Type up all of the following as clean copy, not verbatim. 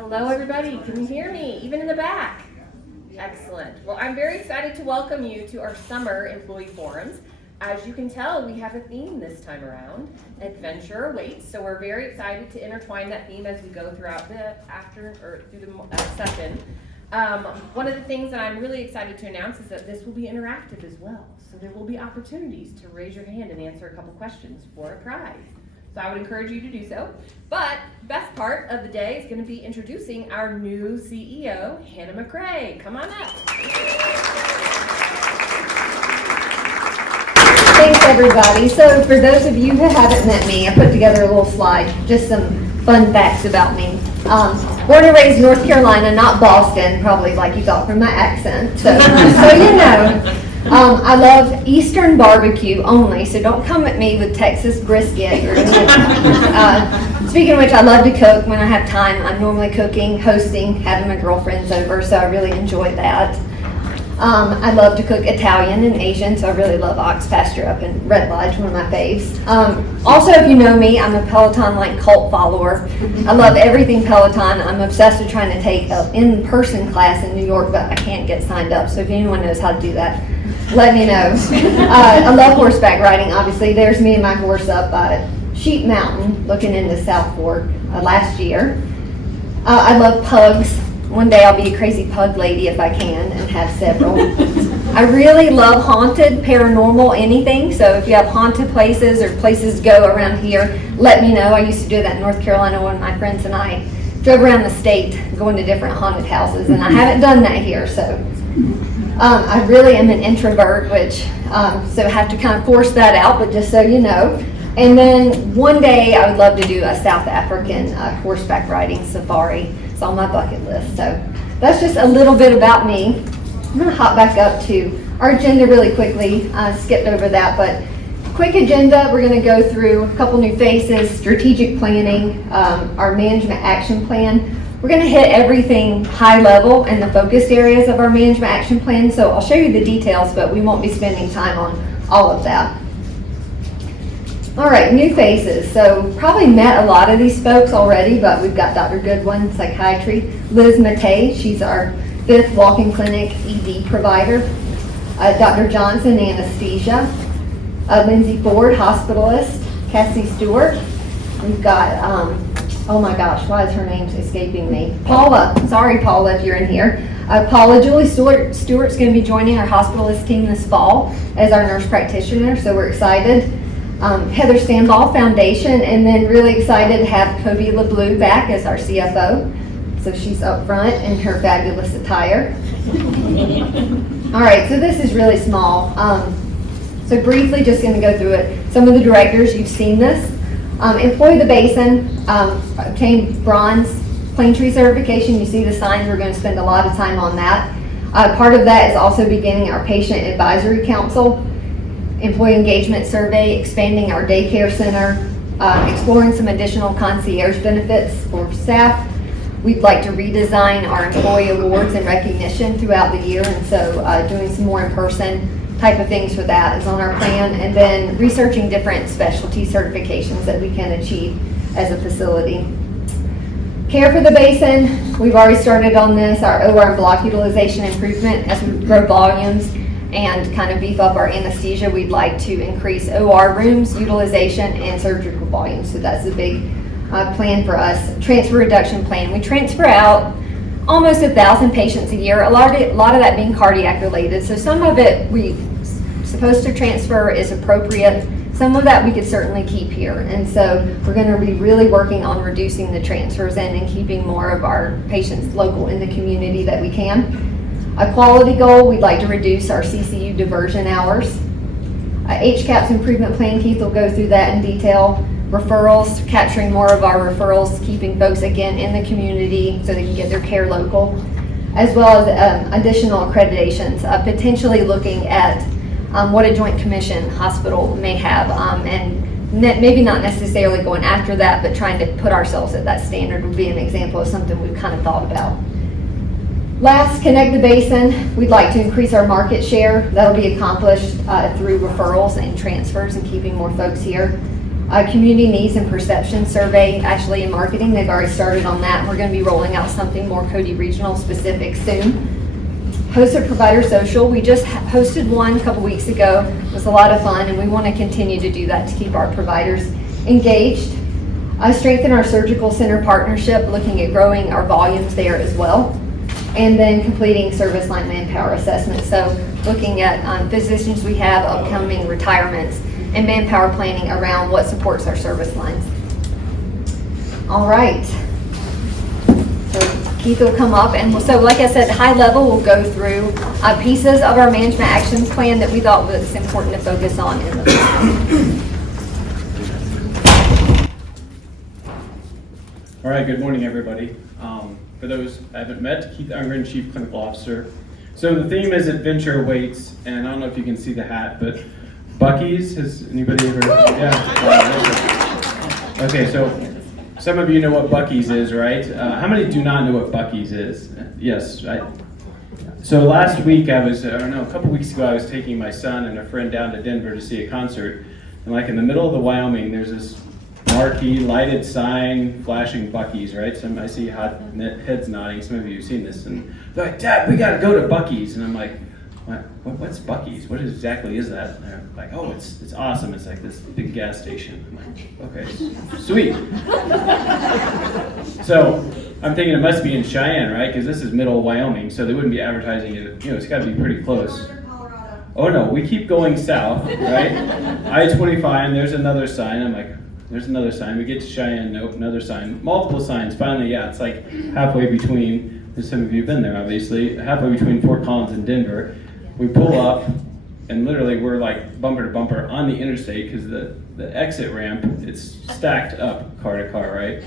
Hello, everybody. Can you hear me? Even in the back? Excellent. Well, I'm very excited to welcome you to our summer employee forums. As you can tell, we have a theme this time around. Adventure awaits. So we're very excited to intertwine that theme as we go throughout the session. One of the things that I'm really excited to announce is that this will be interactive as well. So there will be opportunities to raise your hand and answer a couple questions for a prize. So I would encourage you to do so. But best part of the day is going to be introducing our new CEO, Hannah McRae. Come on up. Thanks, everybody. So for those of you who haven't met me, I put together a little slide, just some fun facts about me. Born and raised in North Carolina, not Boston, probably like you thought from my accent. So you know. I love Eastern barbecue only, so don't come at me with Texas brisket. Speaking of which, I love to cook when I have time. I'm normally cooking, hosting, having my girlfriends over, so I really enjoy that. I love to cook Italian and Asian, so I really love ox pasture up in Red Lodge, one of my faves. Also, if you know me, I'm a Peloton cult follower. I love everything Peloton. I'm obsessed with trying to take an in-person class in New York, but I can't get signed up, so if anyone knows how to do that, let me know. I love horseback riding, obviously. There's me and my horse up Sheep Mountain looking into South Fork last year. I love pugs. One day I'll be a crazy pug lady if I can and have several. I really love haunted, paranormal, anything. So if you have haunted places or places to go around here, let me know. I used to do that in North Carolina when my friends and I drove around the state going to different haunted houses, and I haven't done that here. So I really am an introvert, which so I have to kind of force that out, but just so you know. And then one day I would love to do a South African horseback riding safari. It's on my bucket list. So that's just a little bit about me. I'm going to hop back up to our agenda really quickly. I skipped over that, but quick agenda. We're going to go through a couple new phases, strategic planning, our management action plan. We're going to hit everything high level and the focused areas of our management action plan. So I'll show you the details, but we won't be spending time on all of that. All right, new faces. So probably met a lot of these folks already, but we've got Dr. Goodwin, psychiatry. Liz Matei, she's our 5th walk-in clinic ED provider. Dr. Johnson, anesthesia. Lindsay Ford, hospitalist. Cassie Stewart. We've got, oh my gosh, why is her name escaping me? Paula, sorry Paula if you're in here. Julie Stewart's going to be joining our hospitalist team this fall as our nurse practitioner, so we're excited. Heather Stanball, Foundation, and then really excited to have Cody LeBlue back as our CFO. So she's up front in her fabulous attire. All right, so this is really small. So briefly, just going to go through it. Some of the directors, you've seen this. Employ the Basin, obtain bronze plane tree certification. You see the signs, we're going to spend a lot of time on that. Part of that is also beginning our patient advisory council, employee engagement survey, expanding our daycare center, exploring some additional concierge benefits for staff. We'd like to redesign our employee awards and recognition throughout the year, and so doing some more in-person type of things for that is on our plan, and then researching different specialty certifications that we can achieve as a facility. Care for the Basin, we've already started on this, our OR and block utilization improvement as we grow volumes and kind of beef up our anesthesia. We'd like to increase OR rooms utilization and surgical volume, so that's a big plan for us. Transfer reduction plan, we transfer out almost 1,000 patients a year, a lot of that being cardiac related. So some of it we supposed to transfer is appropriate. Some of that we could certainly keep here. And so we're going to be really working on reducing the transfers and keeping more of our patients local in the community that we can. A quality goal, we'd like to reduce our CCU diversion hours. HCAPS improvement plan, Keith will go through that in detail. Referrals, capturing more of our referrals, keeping folks again in the community so they can get their care local, as well as additional accreditations, potentially looking at what a joint commission hospital may have, and maybe not necessarily going after that, but trying to put ourselves at that standard would be an example of something we've kind of thought about. Last, connect the basin. We'd like to increase our market share. That'll be accomplished through referrals and transfers and keeping more folks here. Community needs and perception survey, actually in marketing, they've already started on that. We're going to be rolling out something more Cody regional specific soon. Hosted provider social, we just hosted one a couple weeks ago. It was a lot of fun, and we want to continue to do that to keep our providers engaged. Strengthen our surgical center partnership, looking at growing our volumes there as well. And then completing service line manpower assessment. So looking at physicians we have, upcoming retirements, and manpower planning around what supports our service lines. All right. So Keith will come up, and so like I said, high level, we'll go through pieces of our management action plan that we thought was important to focus on in the plan. All right, good morning, everybody. For those I haven't met, Keith Ungren, Chief Clinical Officer. So the theme is Adventure Awaits, and I don't know if you can see the hat, but Buc-ee's, has anybody ever? Yeah. Okay, so some of you know what Buc-ee's is, right? How many do not know what Buc-ee's is? Yes, So last week a couple weeks ago, I was taking my son and a friend down to Denver to see a concert, and like in the middle of the Wyoming, there's this marquee lighted sign flashing Buc-ee's, right? I see hot heads nodding. Some of you have seen this, and they're like, "Dad, we got to go to Buc-ee's," and I'm like, What's Buc-ee's? What exactly is that? And they're like, "Oh, it's awesome. It's like this big gas station." I'm like, "Okay, sweet." So I'm thinking it must be in Cheyenne, right? Because this is middle Wyoming, so they wouldn't be advertising it. It's got to be pretty close. Oh no, we keep going south, right? I-25, and there's another sign. I'm like, there's another sign. We get to Cheyenne, nope, another sign. Multiple signs. Finally, yeah, it's like halfway between, some of you have been there, obviously, halfway between Fort Collins and Denver. We pull up, and literally we're like bumper to bumper on the interstate because the exit ramp, it's stacked up car to car, right?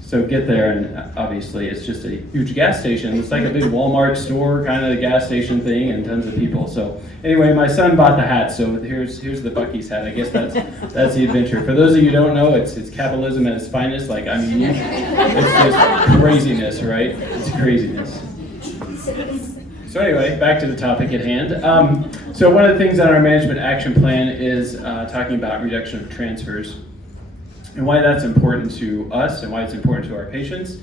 So get there, and obviously it's just a huge gas station. It's like a big Walmart store kind of gas station thing, and tons of people. So anyway, my son bought the hat, so here's the Buc-ee's hat. I guess that's the adventure. For those of you who don't know, it's capitalism at its finest. Like, I mean, it's just craziness, right? It's craziness. So anyway, back to the topic at hand. So one of the things on our management action plan is talking about reduction of transfers. And why that's important to us and why it's important to our patients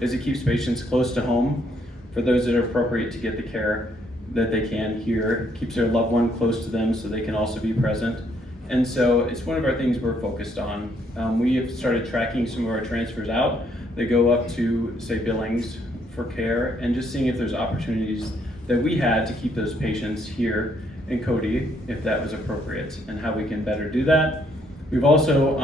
is it keeps patients close to home for those that are appropriate to get the care that they can here, keeps their loved one close to them so they can also be present. And so it's one of our things we're focused on. We have started tracking some of our transfers out. They go up to, say, Billings for care, and just seeing if there's opportunities that we had to keep those patients here in Cody, if that was appropriate, and how we can better do that. We've also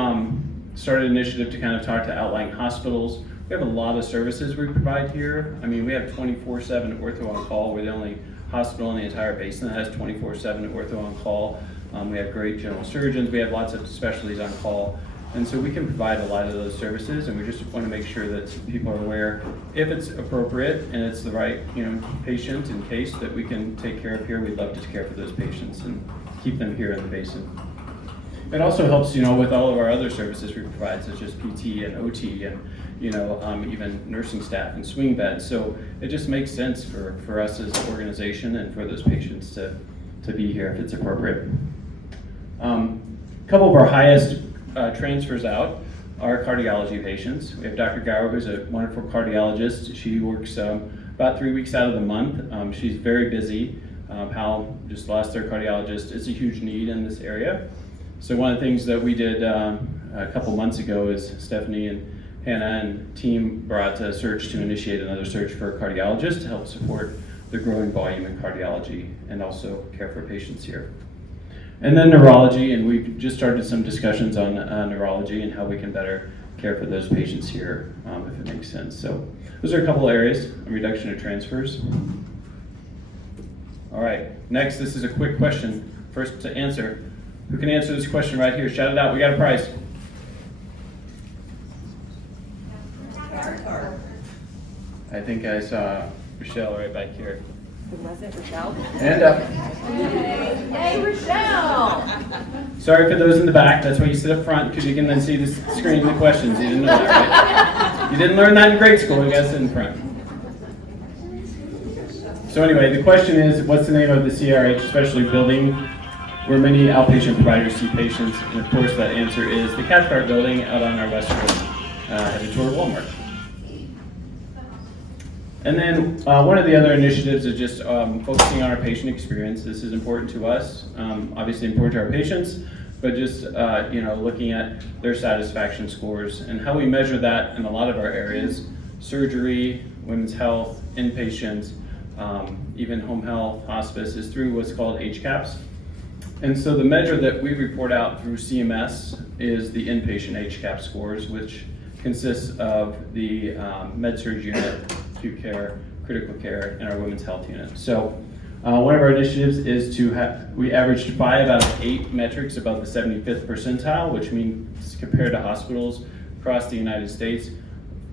started an initiative to kind of talk to outlying hospitals. We have a lot of services we provide here. I mean, we have 24/7 ortho on call. We're the only hospital in the entire basin that has 24/7 ortho on call. We have great general surgeons. We have lots of specialties on call. And so we can provide a lot of those services, and we just want to make sure that people are aware, if it's appropriate and it's the right patient in case that we can take care of here, we'd love to care for those patients and keep them here in the basin. It also helps, with all of our other services we provide, such as PT and OT and, even nursing staff and swing beds. So it just makes sense for us as an organization and for those patients to be here if it's appropriate. A couple of our highest transfers out are cardiology patients. We have Dr. Gower, who's a wonderful cardiologist. She works about 3 weeks out of the month. She's very busy. Hal just lost their cardiologist. It's a huge need in this area. So one of the things that we did a couple months ago is Stephanie and Hannah and team brought a search to initiate another search for a cardiologist to help support the growing volume in cardiology and also care for patients here. And then neurology, and we've just started some discussions on neurology and how we can better care for those patients here, if it makes sense. So those are a couple areas, a reduction of transfers. All right, next, this is a quick question. First to answer. Who can answer this question right here? Shout it out, we got a prize. I think I saw Rochelle right back here. Who was it, Rochelle? Hand up. Hey, Rochelle! Sorry for those in the back. That's why you sit up front, because you can then see the screen and the questions. You didn't know that, right? You didn't learn that in grade school. You got to sit in front. So anyway, the question is, what's the name of the CRH Specialty Building where many outpatient providers see patients. And of course, that answer is the Cathcart building out on our west road, headed toward Walmart. And then one of the other initiatives is just focusing on our patient experience. This is important to us, obviously important to our patients, but just looking at their satisfaction scores and how we measure that in a lot of our areas: surgery, women's health, inpatient, even home health, hospice, is through what's called HCAHPS. And so the measure that we report out through CMS is the inpatient HCAHPS scores, which consists of the med-surg unit, acute care, critical care, and our women's health unit. So one of our initiatives is we averaged 5 out of 8 metrics above the 75th percentile, which means compared to hospitals across the United States,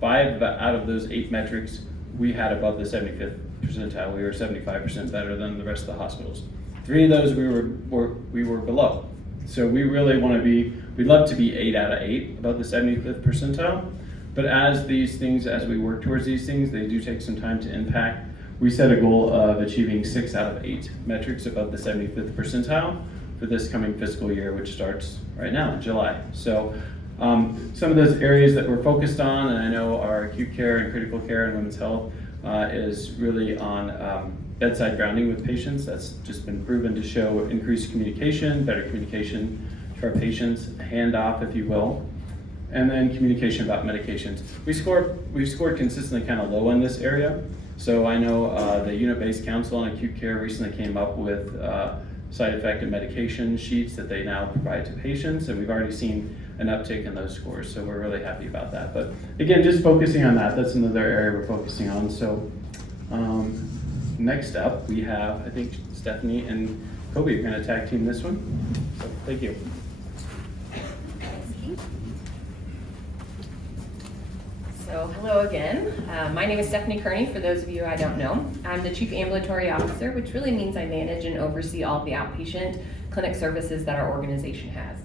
5 out of those 8 metrics we had above the 75th percentile. We were 75% better than the rest of the hospitals. 3 of those we were below. So we really want to we'd love to be 8 out of 8 above the 75th percentile. But as we work towards these things, they do take some time to impact. We set a goal of achieving 6 out of 8 metrics above the 75th percentile for this coming fiscal year, which starts right now in July. So some of those areas that we're focused on, and I know our acute care and critical care and women's health is really on bedside grounding with patients. That's just been proven to show increased communication, better communication to our patients, handoff, if you will. And then communication about medications. We've scored consistently kind of low in this area. So I know the unit-based council on acute care recently came up with side effect and medication sheets that they now provide to patients, and we've already seen an uptick in those scores. So we're really happy about that. But again, just focusing on that, that's another area we're focusing on. So next up, we have, I think, Stephanie and Cody are going to tag team this one. So thank you. So hello again. My name is Stephanie Kearney, for those of you I don't know. I'm the Chief Ambulatory Officer, which really means I manage and oversee all of the outpatient clinic services that our organization has.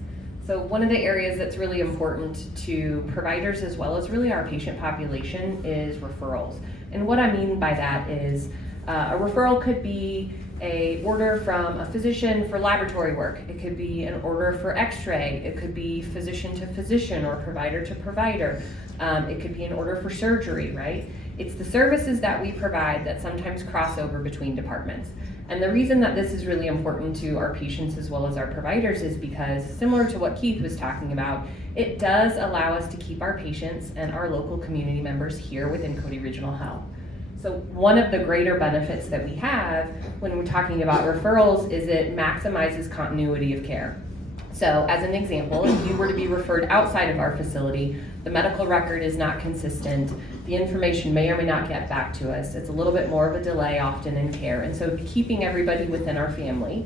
So one of the areas that's really important to providers as well as really our patient population is referrals. And what I mean by that is a referral could be an order from a physician for laboratory work. It could be an order for x-ray. It could be physician to physician or provider to provider. It could be an order for surgery, right? It's the services that we provide that sometimes cross over between departments. And the reason that this is really important to our patients as well as our providers is because, similar to what Keith was talking about, it does allow us to keep our patients and our local community members here within Cody Regional Health. So one of the greater benefits that we have when we're talking about referrals is it maximizes continuity of care. So as an example, if you were to be referred outside of our facility, the medical record is not consistent, the information may or may not get back to us, it's a little bit more of a delay often in care. And so keeping everybody within our family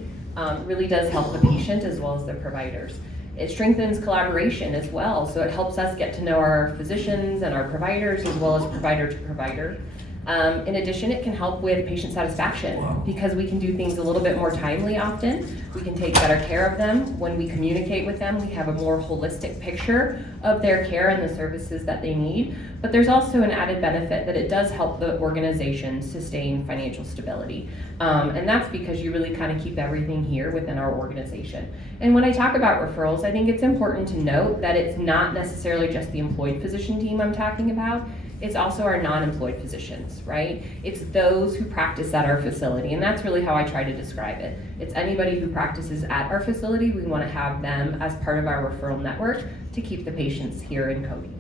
really does help the patient as well as the providers. It strengthens collaboration as well, so it helps us get to know our physicians and our providers as well as provider to provider. In addition, it can help with patient satisfaction because we can do things a little bit more timely often. We can take better care of them. When we communicate with them, we have a more holistic picture of their care and the services that they need. But there's also an added benefit that it does help the organization sustain financial stability. And that's because you really kind of keep everything here within our organization. And when I talk about referrals, I think it's important to note that it's not necessarily just the employed physician team I'm talking about. It's also our non-employed physicians, right? It's those who practice at our facility, and that's really how I try to describe it. It's anybody who practices at our facility. We want to have them as part of our referral network to keep the patients here in Cody.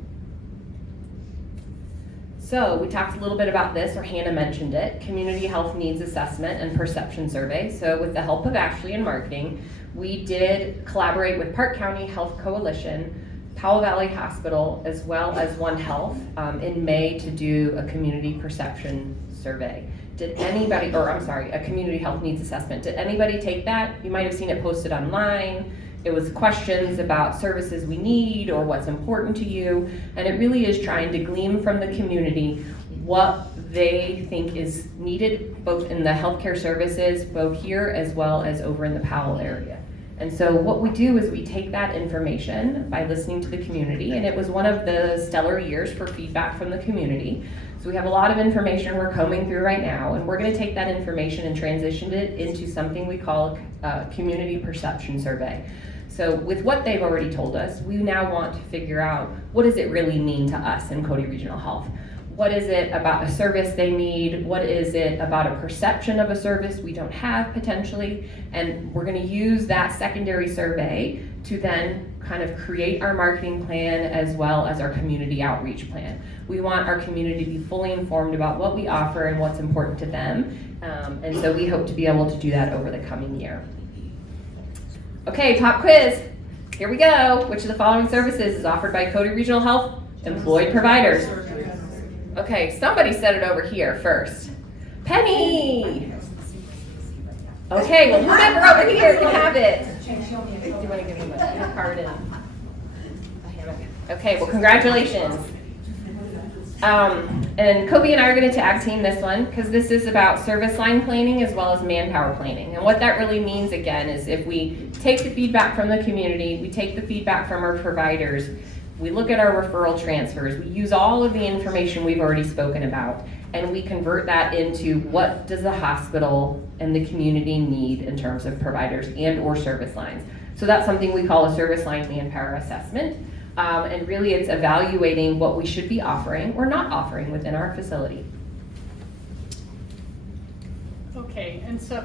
So we talked a little bit about this, or Hannah mentioned it, Community Health Needs Assessment and Perception Survey. So with the help of Ashley in marketing, we did collaborate with Park County Health Coalition, Powell Valley Hospital, as well as One Health in May to do a community perception survey. A community health needs assessment. Did anybody take that? You might have seen it posted online. It was questions about services we need or what's important to you. And it really is trying to glean from the community what they think is needed both in the healthcare services, both here as well as over in the Powell area. And so what we do is we take that information by listening to the community, and it was one of the stellar years for feedback from the community. So we have a lot of information we're combing through right now, and we're going to take that information and transition it into something we call a community perception survey. So with what they've already told us, we now want to figure out, what does it really mean to us in Cody Regional Health? What is it about a service they need? What is it about a perception of a service we don't have potentially? And we're going to use that secondary survey to then kind of create our marketing plan as well as our community outreach plan. We want our community to be fully informed about what we offer and what's important to them. And so we hope to be able to do that over the coming year. Okay, pop quiz. Here we go. Which of the following services is offered by Cody Regional Health employed providers? Okay, somebody said it over here first. Penny! Okay, well, whoever over here can have it. Do you want to give me my card in? Okay, well, congratulations. And Kobe and I are going to tag team this one because this is about service line planning as well as manpower planning. And what that really means, again, is if we take the feedback from the community, we take the feedback from our providers, we look at our referral transfers, we use all of the information we've already spoken about, and we convert that into what does the hospital and the community need in terms of providers and or service lines. So that's something we call a service line manpower assessment. And really it's evaluating what we should be offering or not offering within our facility. Okay, and so,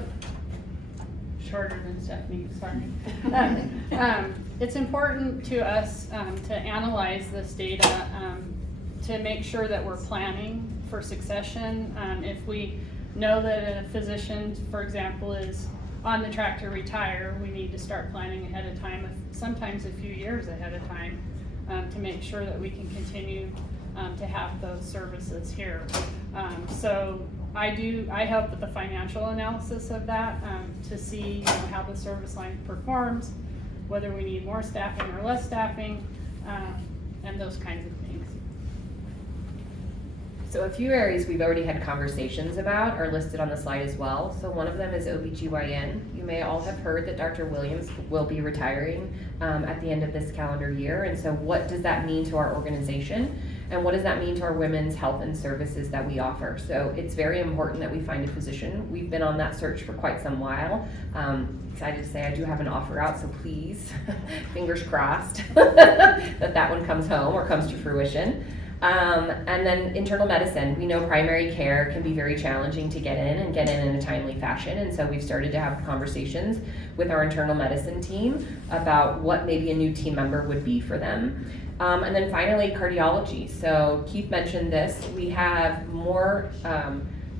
shorter than Stephanie, sorry. It's important to us to analyze this data to make sure that we're planning for succession. If we know that a physician, for example, is on the track to retire, we need to start planning ahead of time, sometimes a few years ahead of time, to make sure that we can continue to have those services here. So I help with the financial analysis of that to see how the service line performs, whether we need more staffing or less staffing, and those kinds of things. So a few areas we've already had conversations about are listed on the slide as well. So one of them is OBGYN. You may all have heard that Dr. Williams will be retiring at the end of this calendar year. And so what does that mean to our organization? And what does that mean to our women's health and services that we offer? So it's very important that we find a physician. We've been on that search for quite some while. Excited to say I do have an offer out, so please, fingers crossed, that one comes home or comes to fruition. And then internal medicine. We know primary care can be very challenging to get in a timely fashion. And so we've started to have conversations with our internal medicine team about what maybe a new team member would be for them. And then finally, cardiology. So Keith mentioned this. We have more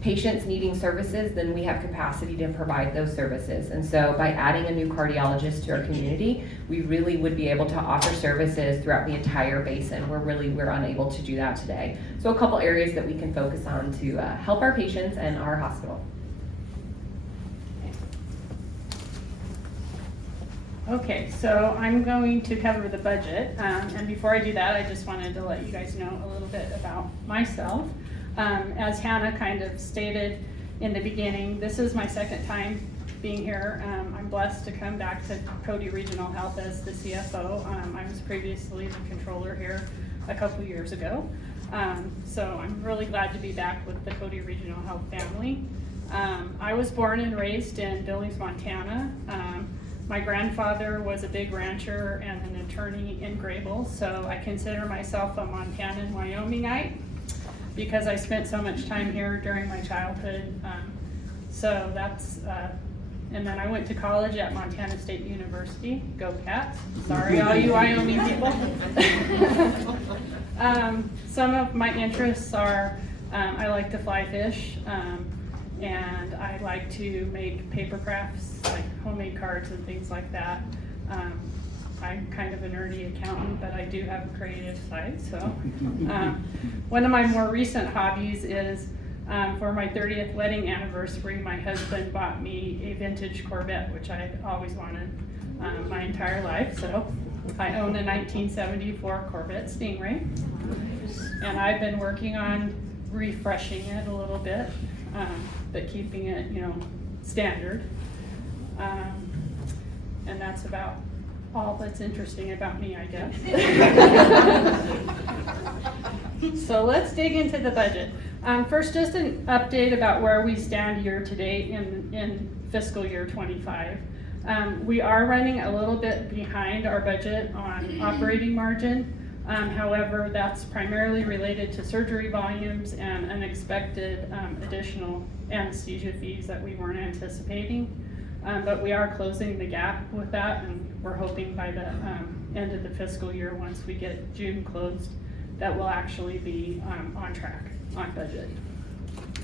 patients needing services than we have capacity to provide those services. And so by adding a new cardiologist to our community, we really would be able to offer services throughout the entire basin where we're unable to do that today. So a couple areas that we can focus on to help our patients and our hospital. Okay, so I'm going to cover the budget, and before I do that, I just wanted to let you guys know a little bit about myself. As Hannah kind of stated in the beginning, this is my second time being here. I'm blessed to come back to Cody Regional Health as the CFO. I was previously the controller here a couple years ago. So I'm really glad to be back with the Cody Regional Health family. I was born and raised in Billings, Montana. My grandfather was a big rancher and an attorney in Grable, so I consider myself a Montana and Wyomingite because I spent so much time here during my childhood. So that's, and then I went to college at Montana State University. Go Cats. Sorry, all you Wyoming people. Some of my interests are, I like to fly fish, and I like to make paper crafts, like homemade cards and things like that. I'm kind of a nerdy accountant, but I do have a creative side. So one of my more recent hobbies is for my 30th wedding anniversary, my husband bought me a vintage Corvette, which I had always wanted my entire life. So I own a 1974 Corvette Stingray, and I've been working on refreshing it a little bit, but keeping it, standard. And that's about all that's interesting about me, I guess. So let's dig into the budget. First, just an update about where we stand year to date in fiscal year 25. We are running a little bit behind our budget on operating margin. However, that's primarily related to surgery volumes and unexpected additional anesthesia fees that we weren't anticipating. But we are closing the gap with that, and we're hoping by the end of the fiscal year, once we get June closed, that we'll actually be on track, on budget.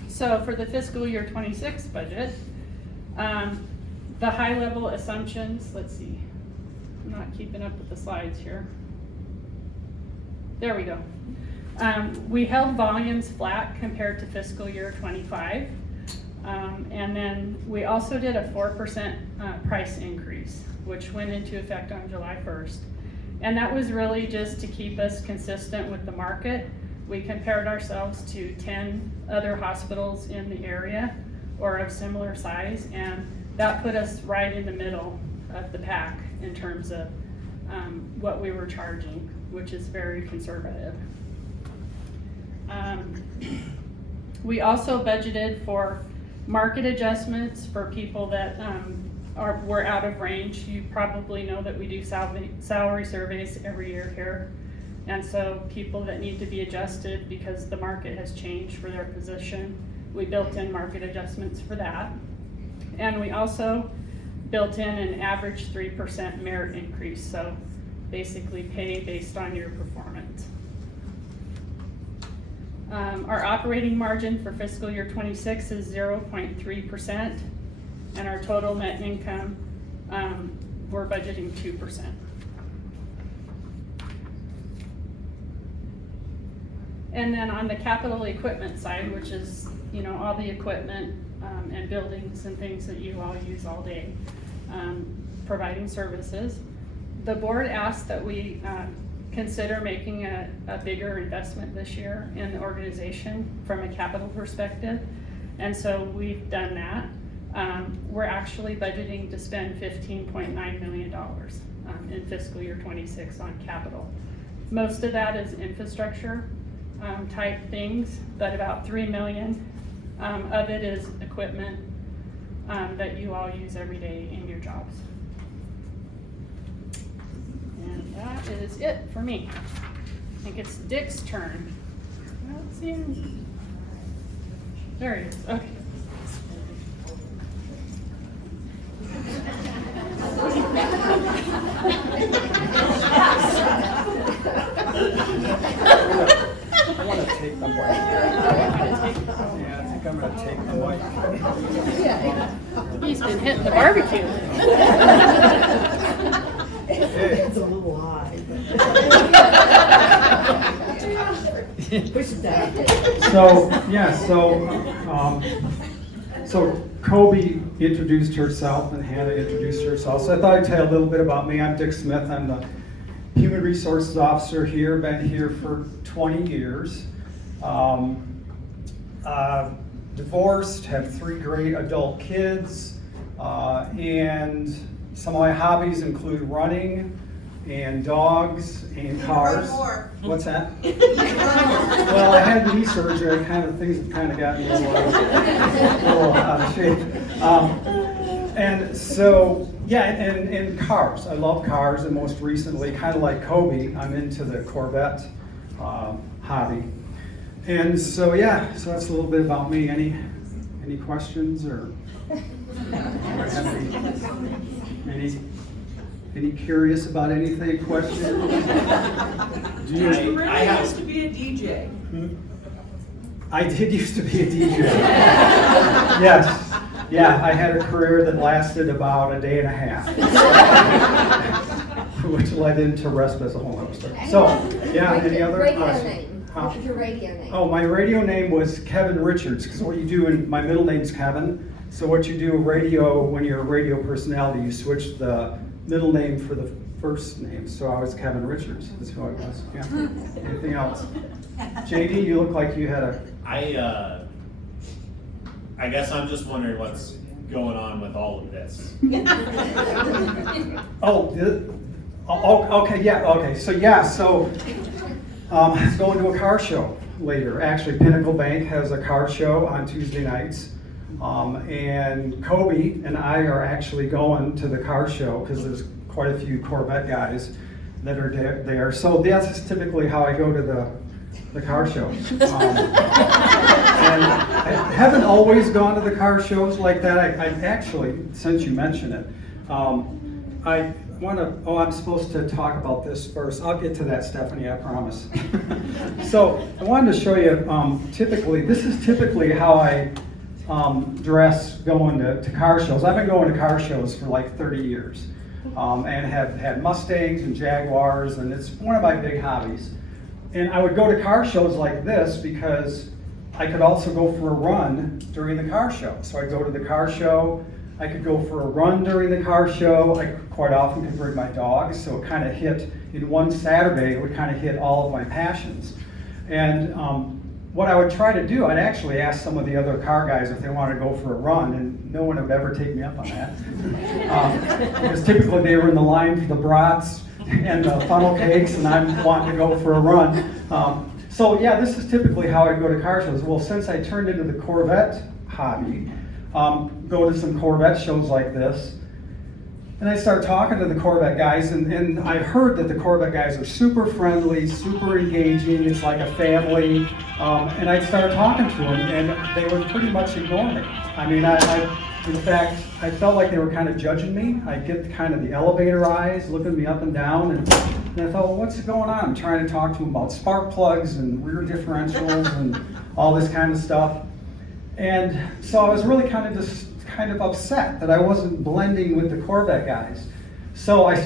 So for the fiscal year 26 budget, the high level assumptions, let's see, I'm not keeping up with the slides here. There we go. We held volumes flat compared to fiscal year 25. And then we also did a 4% price increase, which went into effect on July 1st. And that was really just to keep us consistent with the market. We compared ourselves to 10 other hospitals in the area or of similar size, and that put us right in the middle of the pack in terms of what we were charging, which is very conservative. We also budgeted for market adjustments for people that were out of range. You probably know that we do salary surveys every year here. And so people that need to be adjusted because the market has changed for their position, we built in market adjustments for that. And we also built in an average 3% merit increase, so basically pay based on your performance. Our operating margin for fiscal year 26 is 0.3%, and our total net income, we're budgeting 2%. And then on the capital equipment side, which is, you know, all the equipment and buildings and things that you all use all day, providing services, the board asked that we consider making a bigger investment this year in the organization from a capital perspective. And so we've done that. We're actually budgeting to spend $15.9 million in fiscal year 26 on capital. Most of that is infrastructure type things, but about $3 million of it is equipment that you all use every day in your jobs. And that is it for me. I think it's Dick's turn. I don't see him. There he is. Okay. I want to take the mic. Yeah, I think I'm going to take the mic. He's been hitting the barbecue. It's a little high. Push it down. So Cody introduced herself and Hannah introduced herself. So I thought I'd tell you a little bit about me. I'm Dick Smith. I'm the Human Resources Officer here. Been here for 20 years. Divorced, have 3 great adult kids, and some of my hobbies include running and dogs and cars. What's that? Well, I had knee surgery. Things have kind of gotten a little out of shape. And so, yeah, and cars. I love cars, and most recently, kind of like Cody, I'm into the Corvette hobby. And so, yeah, so that's a little bit about me. Any questions or any curious about anything? Questions? I used to be a DJ. I did used to be a DJ. Yes. Yeah, I had a career that lasted about a day and a half, which led into rest as a whole other story. So, yeah, any other questions? What was your radio name? Oh, my radio name was Kevin Richards, because what you do, and my middle name's Kevin, so what you do when you're a radio personality, you switch the middle name for the first name, so I was Kevin Richards, that's who I was, yeah. Anything else? JD, you look like you had a... I guess I'm just wondering what's going on with all of this. Okay, so I was going to a car show later. Actually, Pinnacle Bank has a car show on Tuesday nights. And Cody and I are actually going to the car show because there's quite a few Corvette guys that are there. So that's typically how I go to the car shows. And I haven't always gone to the car shows like that. I actually, since you mention it, I want to, I'm supposed to talk about this first. I'll get to that, Stephanie, I promise. So I wanted to show you, this is typically how I dress going to car shows. I've been going to car shows for like 30 years and have had Mustangs and Jaguars, and it's one of my big hobbies. And I would go to car shows like this because I could also go for a run during the car show. So I'd go to the car show, I could go for a run during the car show, I quite often could bring my dogs, so it kind of hit, in one Saturday, it would kind of hit all of my passions. And what I would try to do, I'd actually ask some of the other car guys if they wanted to go for a run, and no one would ever take me up on that. Because typically they were in the line for the brats and the funnel cakes, and I'm wanting to go for a run. So yeah, this is typically how I go to car shows. Well, since I turned into the Corvette hobby, go to some Corvette shows like this, and I start talking to the Corvette guys, and I heard that the Corvette guys are super friendly, super engaging, it's like a family, and I'd start talking to them, and they would pretty much ignore me. I mean, in fact, I felt like they were kind of judging me. I'd get kind of the elevator eyes looking me up and down, and I thought, well, what's going on? I'm trying to talk to them about spark plugs and rear differentials and all this kind of stuff. And so I was really kind of upset that I wasn't blending with the Corvette guys. So I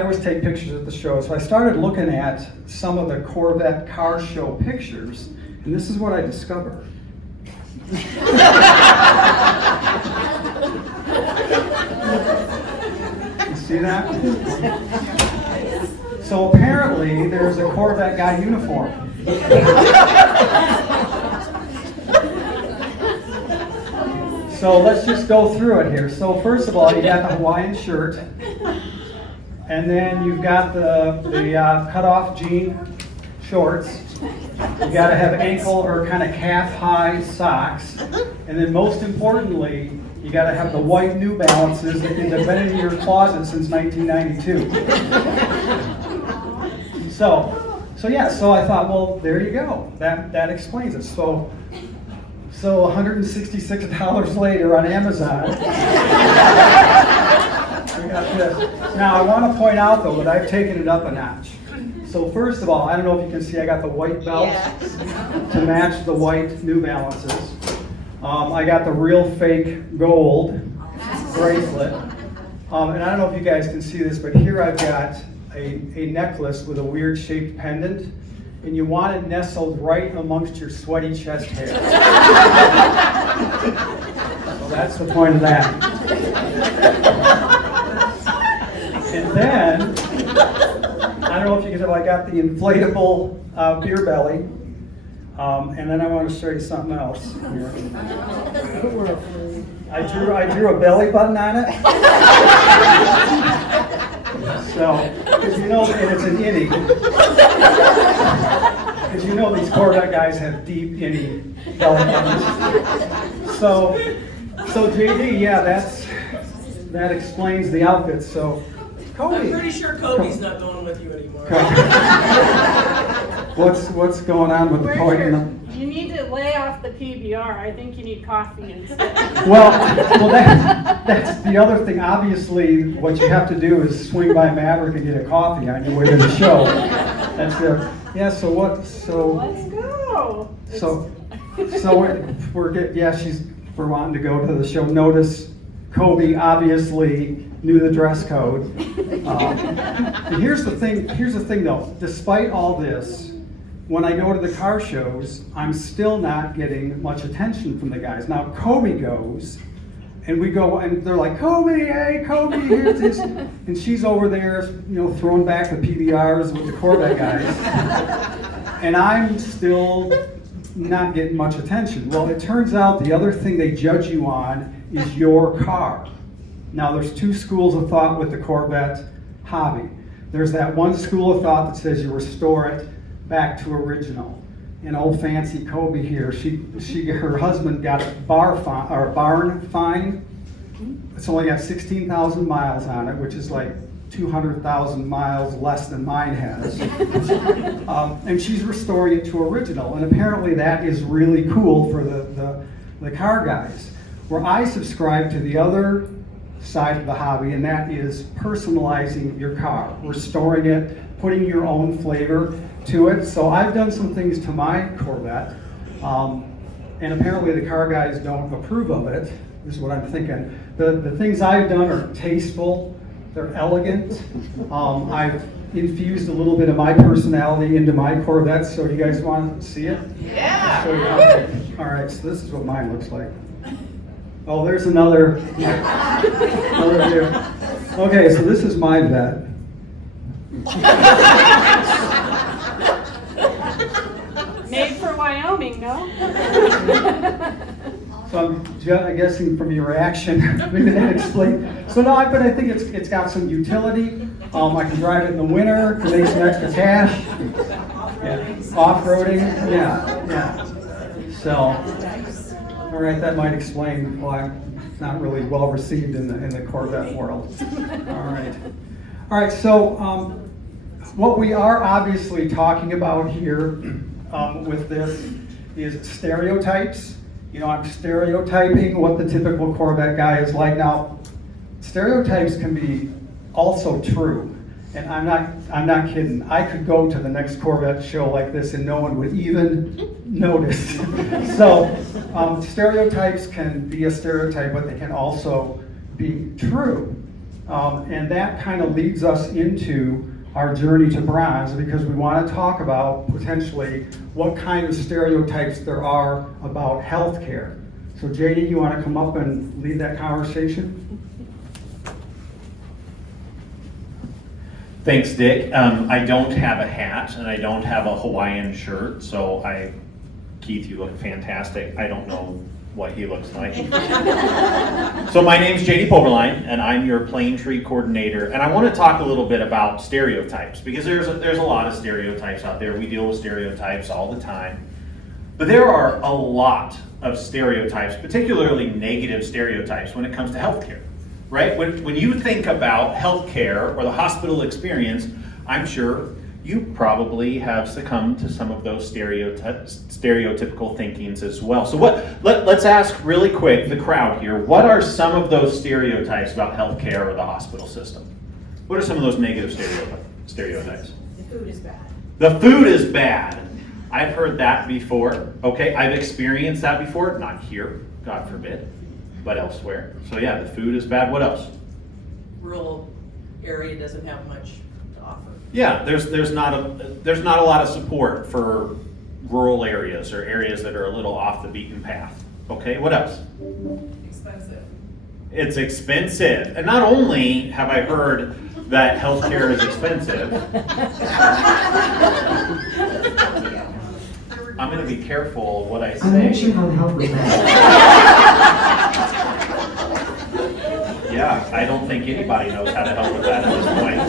always take pictures at the show, so I started looking at some of the Corvette car show pictures, and this is what I discovered. You see that? So apparently there's a Corvette guy uniform. So let's just go through it here. So first of all, you got the Hawaiian shirt, and then you've got the cut-off jean shorts. You got to have ankle or kind of calf-high socks, and then most importantly, you got to have the white New Balances that have been in your closet since 1992. So I thought, well, there you go. That explains it. So $166 later on Amazon, I got this. Now I want to point out though that I've taken it up a notch. So first of all, I don't know if you can see, I got the white belt to match the white New Balances. I got the real fake gold bracelet. And I don't know if you guys can see this, but here I've got a necklace with a weird shaped pendant. And you want it nestled right amongst your sweaty chest hair. So that's the point of that. And then, I don't know if you can tell, I got the inflatable beer belly. And then I want to show you something else here. I drew a belly button on it. So, because you know, and it's an innie. Because you know these Corvette guys have deep innie belly buttons. So JD, yeah, that explains the outfit. So, Cody. I'm pretty sure Cody's not going with you anymore. What's going on with the podium? You need to lay off the PBR. I think you need coffee instead. Well, that's the other thing. Obviously, what you have to do is swing by Maverick and get a coffee on your way to the show. That's the Let's go. We're wanting to go to the show. Notice Kobe obviously knew the dress code. And here's the thing though. Despite all this, when I go to the car shows, I'm still not getting much attention from the guys. Now Kobe goes, and we go, and they're like, Kobe, hey, Kobe, here's this. And she's over there, throwing back the PBRs with the Corvette guys. And I'm still not getting much attention. Well, it turns out the other thing they judge you on is your car. Now, there's two schools of thought with the Corvette hobby. There's that one school of thought that says you restore it back to original. and old fancy Cody here, her husband got a barn fine. It's only got 16,000 miles on it, which is like 200,000 miles less than mine has. And she's restoring it to original. And apparently that is really cool for the car guys. Where I subscribe to the other side of the hobby, and that is personalizing your car, restoring it, putting your own flavor to it. So I've done some things to my Corvette, and apparently the car guys don't approve of it, is what I'm thinking. The things I've done are tasteful, they're elegant. I've infused a little bit of my personality into my Corvette, so do you guys want to see it? Yeah. I'll show you. Okay. All right, so this is what mine looks like. Oh, there's another view. Okay, so this is my vet. Made for Wyoming, no? So I'm guessing from your reaction, maybe that explains. So no, but I think it's got some utility. I can drive it in the winter to make some extra cash. Yeah. Off-roading, yeah. So, all right, that might explain why it's not really well received in the Corvette world. All right. So what we are obviously talking about here with this is stereotypes. You know, I'm stereotyping what the typical Corvette guy is like. Now, stereotypes can be also true, and I'm not kidding. I could go to the next Corvette show like this and no one would even notice. So stereotypes can be a stereotype, but they can also be true. And that kind of leads us into our journey to bronze, because we want to talk about potentially what kind of stereotypes there are about healthcare. So JD, you want to come up and lead that conversation? Thanks, Dick. I don't have a hat and I don't have a Hawaiian shirt, so Keith, you look fantastic. I don't know what he looks like. So my name's JD Poverline, and I'm your plane tree coordinator. And I want to talk a little bit about stereotypes, because there's a lot of stereotypes out there. We deal with stereotypes all the time. But there are a lot of stereotypes, particularly negative stereotypes, when it comes to healthcare, right? When you think about healthcare or the hospital experience, I'm sure you probably have succumbed to some of those stereotypical thinkings as well. So let's ask really quick, the crowd here, what are some of those stereotypes about healthcare or the hospital system? What are some of those negative stereotypes? The food is bad. The food is bad. I've heard that before. Okay, I've experienced that before, not here, God forbid, but elsewhere. So yeah, the food is bad. What else? Rural area doesn't have much to offer. Yeah, there's not a lot of support for rural areas or areas that are a little off the beaten path. Okay, what else? Expensive. It's expensive. And not only have I heard that healthcare is expensive, I'm going to be careful what I say. I'm not sure how to help with that. Yeah, I don't think anybody knows how to help with that at this point.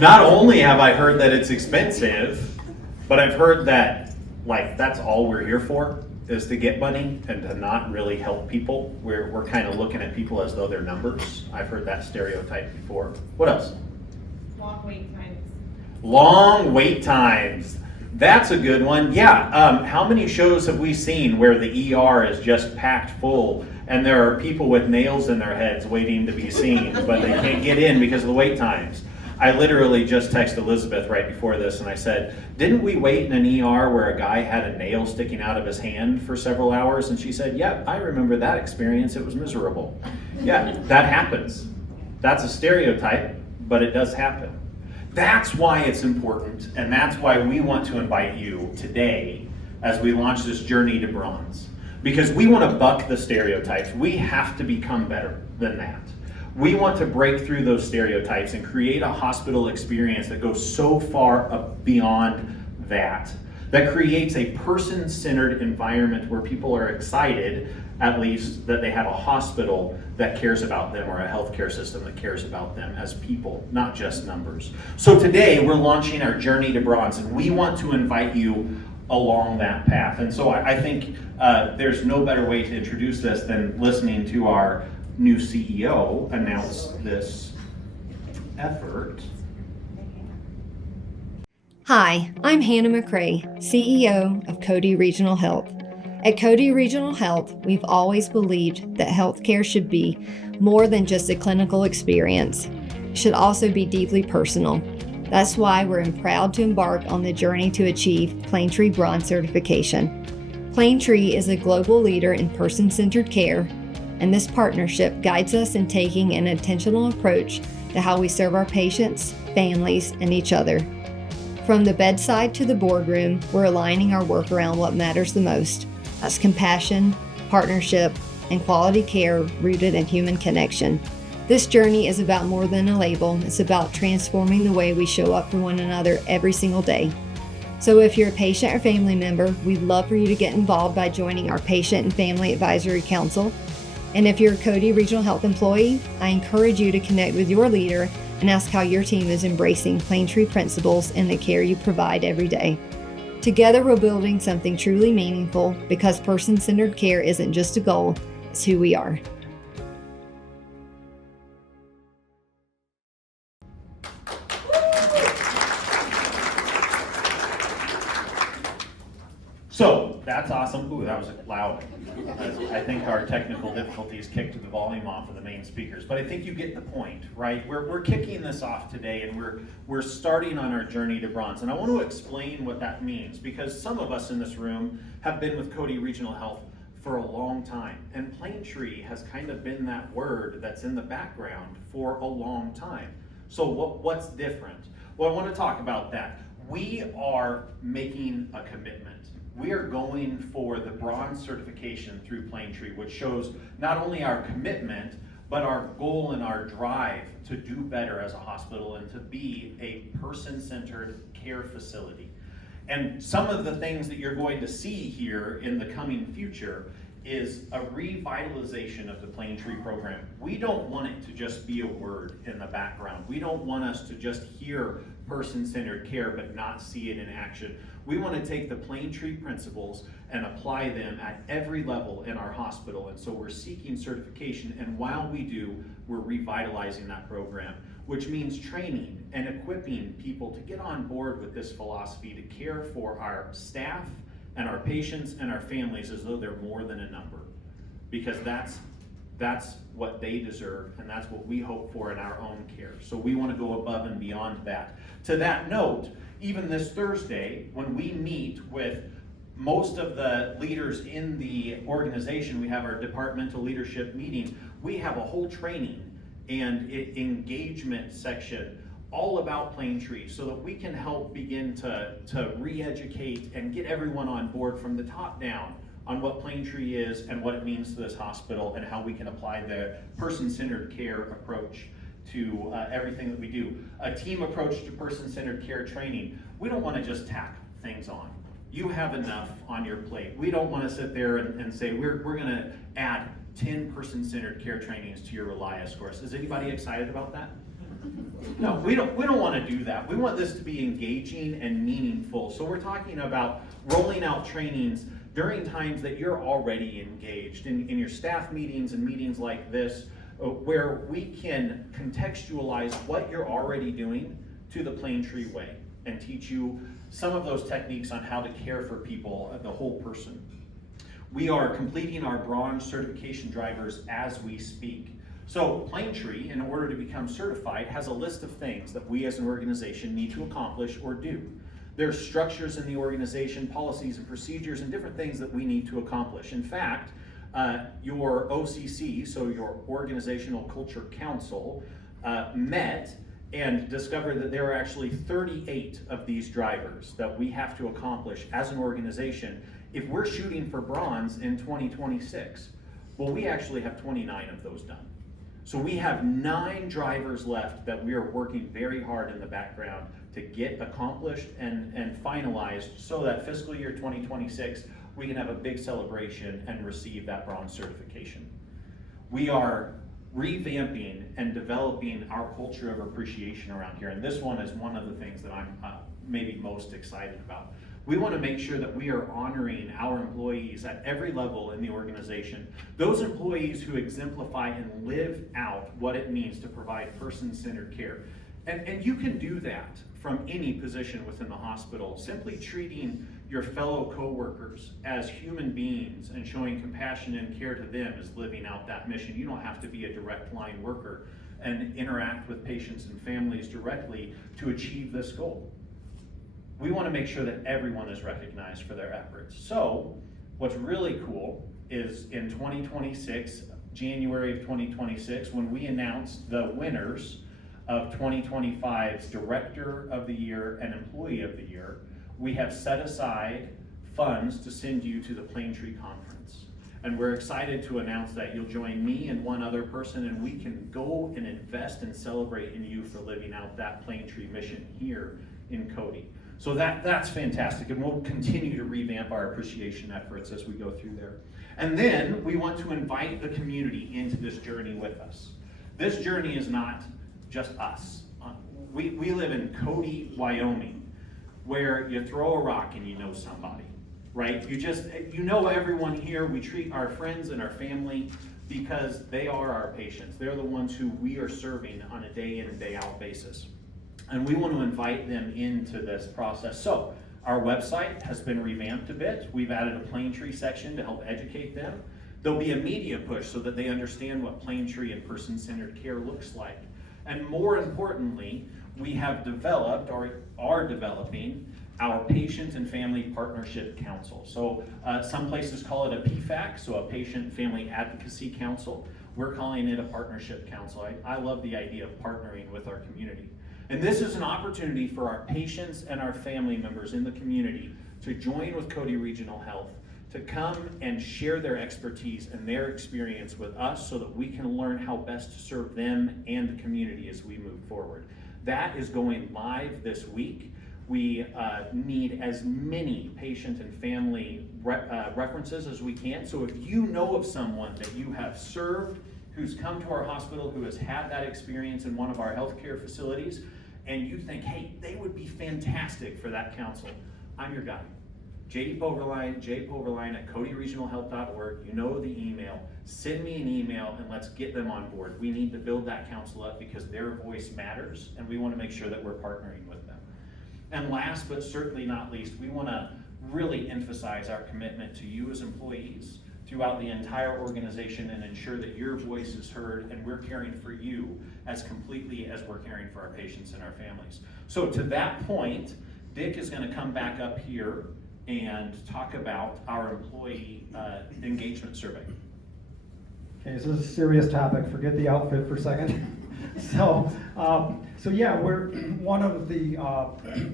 Not only have I heard that it's expensive, but I've heard that, like, that's all we're here for, is to get money and to not really help people. We're kind of looking at people as though they're numbers. I've heard that stereotype before. What else? Long wait times. Long wait times. That's a good one. Yeah. How many shows have we seen where the ER is just packed full and there are people with nails in their heads waiting to be seen, but they can't get in because of the wait times? I literally just texted Elizabeth right before this and I said, didn't we wait in an ER where a guy had a nail sticking out of his hand for several hours? And she said, yep, I remember that experience. It was miserable. Yeah, that happens. That's a stereotype, but it does happen. That's why it's important, and that's why we want to invite you today as we launch this journey to bronze. Because we want to buck the stereotypes. We have to become better than that. We want to break through those stereotypes and create a hospital experience that goes so far beyond that creates a person-centered environment where people are excited at least, that they have a hospital that cares about them or a healthcare system that cares about them as people, not just numbers. So today we're launching our Journey to Bronze, and we want to invite you along that path. And so I think there's no better way to introduce this than listening to our new CEO announce this effort. Hi, I'm Hannah McCrae, CEO of Cody Regional Health. At Cody Regional Health, we've always believed that healthcare should be more than just a clinical experience. It should also be deeply personal. That's why we're proud to embark on the journey to achieve Plaintree Bronze certification. Plaintree is a global leader in person-centered care, and this partnership guides us in taking an intentional approach to how we serve our patients, families, and each other. From the bedside to the boardroom, we're aligning our work around what matters the most. That's compassion, partnership, and quality care rooted in human connection. This journey is about more than a label. It's about transforming the way we show up for one another every single day. So if you're a patient or family member, we'd love for you to get involved by joining our Patient and Family Advisory Council. And if you're a Cody Regional Health employee, I encourage you to connect with your leader and ask how your team is embracing Plaintree principles in the care you provide every day. Together, we're building something truly meaningful because person-centered care isn't just a goal, it's who we are. So that's awesome. Ooh, that was loud. I think our technical difficulties kicked the volume off of the main speakers, but I think you get the point, right? We're kicking this off today, and we're starting on our journey to bronze. And I want to explain what that means, because some of us in this room have been with Cody Regional Health for a long time, and Plaintree has kind of been that word that's in the background for a long time. So what's different? Well, I want to talk about that. We are making a commitment. We are going for the bronze certification through Plaintree, which shows not only our commitment, but our goal and our drive to do better as a hospital and to be a person-centered care facility. And some of the things that you're going to see here in the coming future is a revitalization of the Plaintree program. We don't want it to just be a word in the background. We don't want us to just hear person-centered care but not see it in action. We want to take the Plaintree principles and apply them at every level in our hospital. And so we're seeking certification, and while we do, we're revitalizing that program, which means training and equipping people to get on board with this philosophy to care for our staff and our patients and our families as though they're more than a number, because that's what they deserve, and that's what we hope for in our own care. So we want to go above and beyond that. To that note, even this Thursday, when we meet with most of the leaders in the organization, we have our departmental leadership meeting, we have a whole training and engagement section all about Plaintree, so that we can help begin to re-educate and get everyone on board from the top down on what Plaintree is and what it means to this hospital and how we can apply the person-centered care approach to everything that we do. A team approach to person-centered care training. We don't want to just tack things on. You have enough on your plate. We don't want to sit there and say we're going to add 10 person-centered care trainings to your Relias course. Is anybody excited about that? No, we don't want to do that. We want this to be engaging and meaningful. So we're talking about rolling out trainings during times that you're already engaged in your staff meetings and meetings like this, where we can contextualize what you're already doing to the Plaintree way and teach you some of those techniques on how to care for people, the whole person. We are completing our bronze certification drivers as we speak. So Plaintree, in order to become certified, has a list of things that we as an organization need to accomplish or do. There's structures in the organization, policies and procedures, and different things that we need to accomplish. In fact, your OCC, so your Organizational Culture Council, met and discovered that there are actually 38 of these drivers that we have to accomplish as an organization if we're shooting for bronze in 2026. Well, we actually have 29 of those done. So we have 9 drivers left that we are working very hard in the background to get accomplished and finalized, so that fiscal year 2026, we can have a big celebration and receive that bronze certification. We are revamping and developing our culture of appreciation around here, and this one is one of the things that I'm maybe most excited about. We want to make sure that we are honoring our employees at every level in the organization. Those employees who exemplify and live out what it means to provide person-centered care. And you can do that from any position within the hospital. Simply treating your fellow coworkers as human beings and showing compassion and care to them is living out that mission. You don't have to be a direct line worker and interact with patients and families directly to achieve this goal. We want to make sure that everyone is recognized for their efforts. So what's really cool is in 2026, January of 2026, when we announce the winners of 2025's Director of the Year and Employee of the Year, we have set aside funds to send you to the Plaintree Conference. And we're excited to announce that you'll join me and one other person, and we can go and invest and celebrate in you for living out that Plaintree mission here in Cody. So that's fantastic, and we'll continue to revamp our appreciation efforts as we go through there. And then we want to invite the community into this journey with us. This journey is not just us. We live in Cody, Wyoming, where you throw a rock and you know somebody, right? You know everyone here. We treat our friends and our family because they are our patients. They're the ones who we are serving on a day in and day out basis. And we want to invite them into this process. So our website has been revamped a bit. We've added a Plaintree section to help educate them. There'll be a media push so that they understand what Plaintree and person-centered care looks like. And more importantly, we have developed or are developing our Patient and Family Partnership Council. So some places call it a PFAC, so a Patient Family Advocacy Council. We're calling it a Partnership Council. I love the idea of partnering with our community. And this is an opportunity for our patients and our family members in the community to join with Cody Regional Health, to come and share their expertise and their experience with us so that we can learn how best to serve them and the community as we move forward. That is going live this week. We need as many patient and family references as we can. So if you know of someone that you have served, who's come to our hospital, who has had that experience in one of our healthcare facilities, and you think, hey, they would be fantastic for that council, I'm your guy. JD Poverline, jpoverline@codyregionalhealth.org. You know the email. Send me an email and let's get them on board. We need to build that council up because their voice matters, and we want to make sure that we're partnering with them. And last but certainly not least, we want to really emphasize our commitment to you as employees throughout the entire organization and ensure that your voice is heard and we're caring for you as completely as we're caring for our patients and our families. So to that point, Dick is going to come back up here and talk about our employee engagement survey. Okay, so this is a serious topic. Forget the outfit for a second. So yeah, we're one of the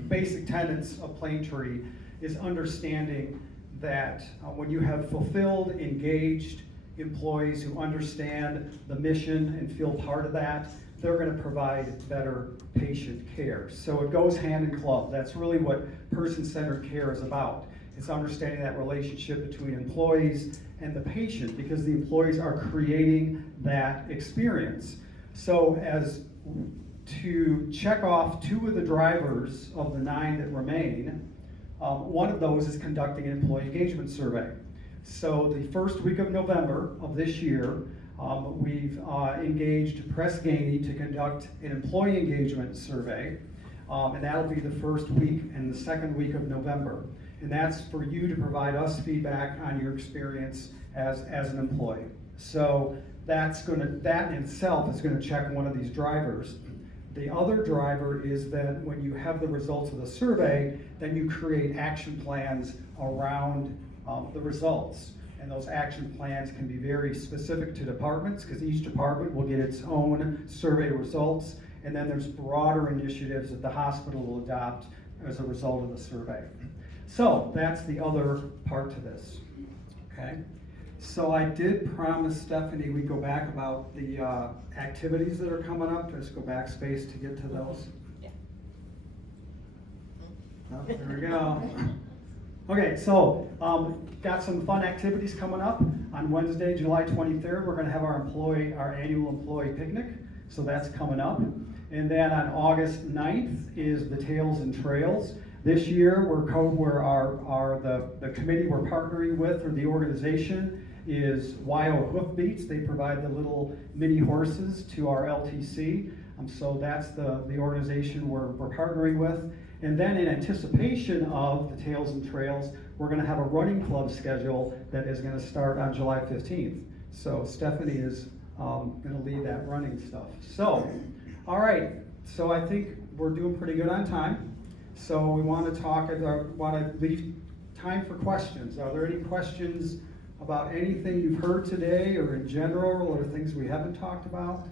basic tenets of Plaintree is understanding that when you have fulfilled, engaged employees who understand the mission and feel part of that, they're going to provide better patient care. So it goes hand in glove. That's really what person-centered care is about. It's understanding that relationship between employees and the patient, because the employees are creating that experience. So as to check off 2 of the drivers of the 9 that remain, one of those is conducting an employee engagement survey. So the first week of November of this year, we've engaged Press Ganey to conduct an employee engagement survey, and that'll be the first week and the second week of November. And that's for you to provide us feedback on your experience as an employee. So that in itself is going to check one of these drivers. The other driver is that when you have the results of the survey, then you create action plans around the results. And those action plans can be very specific to departments, because each department will get its own survey results. And then there's broader initiatives that the hospital will adopt as a result of the survey. So that's the other part to this. Okay. So I did promise Stephanie we'd go back about the activities that are coming up. Let's go backspace to get to those. Yeah. Oh, there we go. Okay, so, got some fun activities coming up. On Wednesday, July 23rd, we're gonna have our annual employee picnic, so that's coming up. And then on August 9th is the Tales and Trails. This year, the committee we're partnering with, or the organization, is YO Hoofbeats. They provide the little mini horses to our LTC. So that's the organization we're partnering with. And then in anticipation of the Tales and Trails, we're gonna have a running club schedule that is gonna start on July 15th. So Stephanie is gonna lead that running stuff. So, all right, so I think we're doing pretty good on time. So we wanna leave time for questions. Are there any questions about anything you've heard today or in general, or things we haven't talked about?